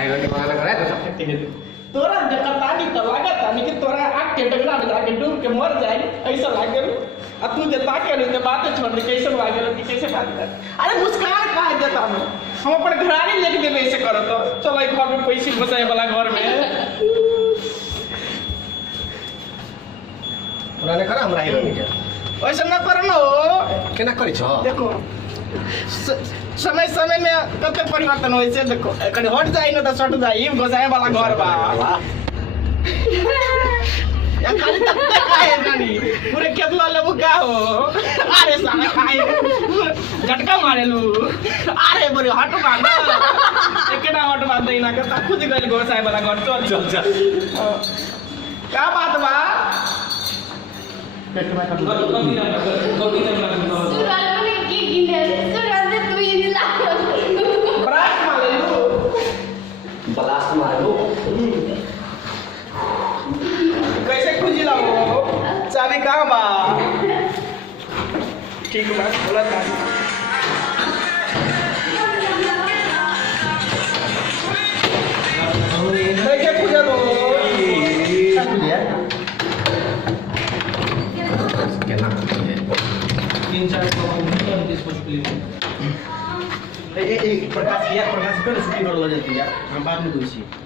Hero के बगाना करे तो सब ठीक है। तोरा देखतानी तो लागत आनी कि तोरा आग के डगरा में जाके डूब के मर जाई ऐसा लागल। आ तू जे ताके नहीं बात छोड़ दे कैसे लागल कि कैसे बात कर। अरे मुस्कान काहे देता मैं हम अपन घरानी लेके देबे ऐसे करत तो चल एक घर में पैसे बचाए वाला घर में पुराने करा हमरा हीरो के वैसे ना करनो केना करै छ देखो समय समय में कते परिवर्तन होय छै देखो कनी हट जाई न त सट जाई गोसाए वाला घर बा या खाली तक काहे नानी पूरे खेत ला लेबू का हो अरे साला खाए झटका मारेलू अरे बरे हट बा ना एकेटा हट बा देना के त खुद गइल गोसाए वाला घर चल चल क्या बात बा ब्लास्ट मारो कैसे खुजी लाओ चाबी कहाँ बा ठीक बा बोला था कैसे खुजा दो क्या खुजिया केना 3-4 डिस्पोजल ए प्रकाश यार प्रकाश पे शूटिंग करलो जल्दी यार हम बाद में दोसी